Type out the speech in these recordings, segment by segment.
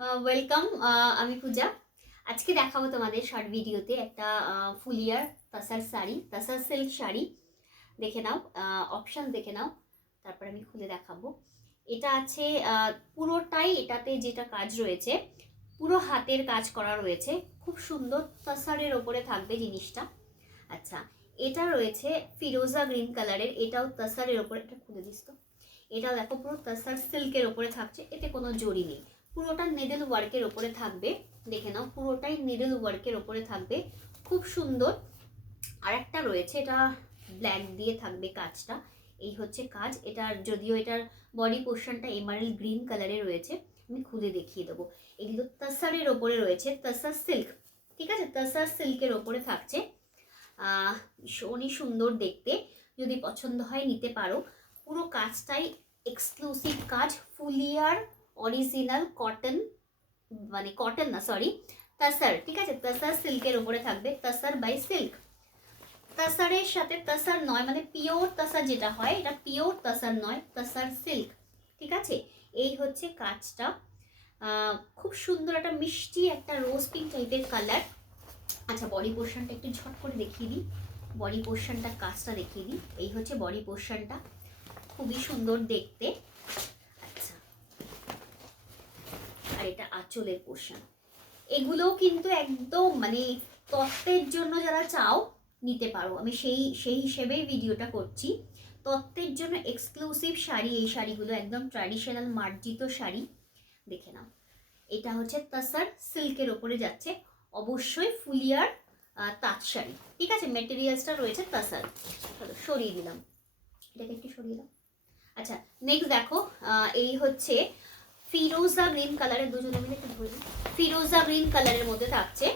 Welcome. আমি পূজা। আজকে দেখাবো তোমাদের শর্ট ভিডিওতে একটা ফুলিয়ার তাসার শাড়ি, তাসার সিল্ক শাড়ি। দেখে নাও, অপশান দেখে নাও, তারপর আমি খুলে দেখাবো। এটা আছে পুরোটাই, এটাতে যেটা কাজ রয়েছে পুরো হাতের কাজ করা রয়েছে, খুব সুন্দর তাসারের ওপরে থাকবে জিনিসটা। আচ্ছা, এটা রয়েছে ফিরোজা গ্রিন কালারের, এটাও তাসারের ওপরে। এটা খুলে দিস তো। এটাও দেখো পুরো তাসার সিল্কের ওপরে থাকছে, এতে কোনো জড়ি নেই, পুরোটা নিডল ওয়ার্কের ওপরে থাকবে। দেখে নাও, পুরোটাই নিডল ওয়ার্কের ওপরে থাকবে, খুব সুন্দর। আর একটা রয়েছে, এটা ব্ল্যাক দিয়ে থাকবে কাজটা। এই হচ্ছে কাজ এটার, যদিও এটার বডি পোর্শনটা এমারেল গ্রিন কালারে রয়েছে। আমি খুলে দেখিয়ে দেবো। এগুলো তাসারের ওপরে রয়েছে, তাসার সিল্ক, ঠিক আছে, তাসার সিল্কের ওপরে থাকছে। ভীষণই সুন্দর দেখতে, যদি পছন্দ হয় নিতে পারো। পুরো কাজটাই এক্সক্লুসিভ কাজ, ফুলিয়ার অরিজিনাল কটন, মানে কটন না সরি, তাসার, ঠিক আছে, তাসার সিল্কের উপরে থাকবে, তাসার বাই সিল্ক। তাসারের সাথে তাসার নয়, মানে পিওর তাসার যেটা হয়, এটা পিওর তাসার নয়, তাসার সিল্ক, ঠিক আছে। এই হচ্ছে কাজটা, খুব সুন্দর একটা মিষ্টি একটা রোজ পিঙ্ক টাইপের কালার। আচ্ছা, বডি পোর্শনটা একটু ঝট করে দেখিয়ে দিই, বডি পোর্শনটা কাজটা দেখিয়ে দিই। এই হচ্ছে বডি পোর্শনটা, খুবই সুন্দর দেখতে। আচ্ছা, আর এটা আঁচলের পোর্শন। এগুলোও কিন্তু একদম মানে তত্ত্বের জন্য যারা চাও নিতে পারো, আমি সেই হিসেবেই ভিডিওটা করছি। তত্ত্বের জন্য এক্সক্লুসিভ শাড়ি, এই শাড়িগুলো একদম ট্র্যাডিশনাল মার্জিত শাড়ি। দেখে নাও, এটা হচ্ছে তাসার সিল্কের ওপরে যাচ্ছে, অবশ্যই ফুলিয়ার তাঁত শাড়ি, ঠিক আছে। মেটেরিয়ালসটা রয়েছে তাসার। চলো সরিয়ে দিলাম, এটাকে একটু সরিয়ে দিলাম। আচ্ছা, নেক্সট দেখো, এই হচ্ছে ফিরোজা গ্রিন কালারের, দুজনে মিলে একটু ধরে, ফিরোজা গ্রিন কালারের মধ্যে থাকছে,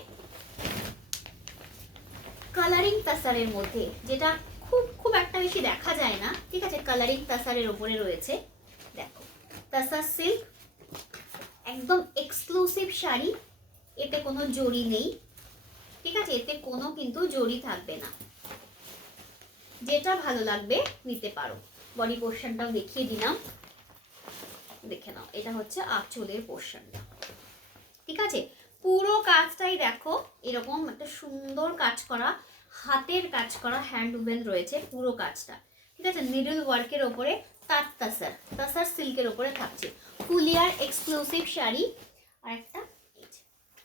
কালারিং তাসারের মধ্যে, যেটা খুব খুব একটা বেশি দেখা যায় না, ঠিক আছে। কালারিং তাসারের ওপরে রয়েছে, দেখো তাসার সিল্ক, একদম এক্সক্লুসিভ শাড়ি, এতে কোনো জড়ি নেই, ঠিক আছে, এতে কোনো কিন্তু জড়ি থাকবে না। যেটা ভালো লাগবে নিতে পারো। বডি পোর্শনটাও দেখিয়ে দিলাম, দেখে নাও, এটা হচ্ছে আঁচলের পোর্শনটা, ঠিক আছে। পুরো কাজটাই দেখো এরকম একটা সুন্দর কাজ করা, হাতের কাজ করা, হ্যান্ড উভেন রয়েছে পুরো কাজটা, ঠিক আছে। নিডল ওয়ার্কের ওপরে তাঁত তাসার, তাসার সিল্কের ওপরে থাকছে, ফুলিয়ার এক্সক্লুসিভ শাড়ি। আর একটা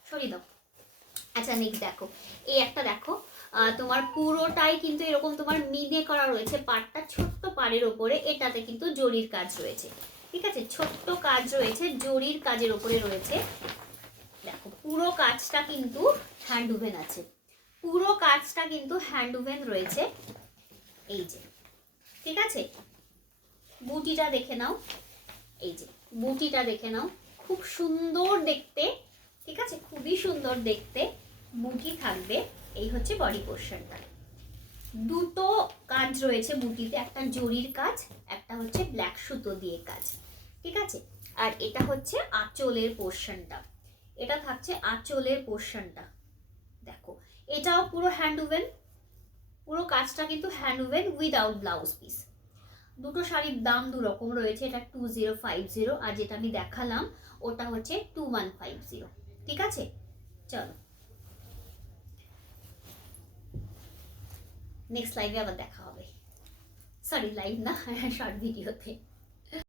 সরিয়ে দাও। আচ্ছা, নেক্সট দেখো, এই একটা দেখো, তোমার পুরোটাই কিন্তু এরকম তোমার মিনে করা রয়েছে, পাড়টা ছোট্ট পাড়ের ওপরে, এটাতে কিন্তু জরির কাজ রয়েছে, ঠিক আছে, ছোট্ট কাজ রয়েছে, জরির কাজের ওপরে রয়েছে। দেখো পুরো কাজটা কিন্তু হ্যান্ড উভেন আছে, পুরো কাজটা কিন্তু হ্যান্ড উভেন রয়েছে, এই যে, ঠিক আছে। বুটিটা দেখে নাও, এই যে বুটিটা দেখে নাও, খুব সুন্দর দেখতে, ঠিক আছে, খুবই সুন্দর দেখতে বুটি থাকবে। এই হচ্ছে বডি পোর্শনটা, দুটো কাজ রয়েছে বুটিতে, একটা জরির কাজ, একটা হচ্ছে ব্ল্যাক সুতো দিয়ে কাজ, ঠিক আছে। আর এটা হচ্ছে আঁচলের পোর্শনটা, এটা থাকছে আঁচলের পোর্শনটা, দেখো এটাও পুরো হ্যান্ড উভেন, পুরো কাজটা কিন্তু hand woven without blouse piece. দুটো শাড়ির দাম দু রকম রয়েছে, এটা 2050, আর যেটা আমি দেখালাম ওটা হচ্ছে 2150, ঠিক আছে। চলো নেক্সট লাইভে আবার দেখা হবে, সরি লাইভ না, শর্ট ভিডিওতে।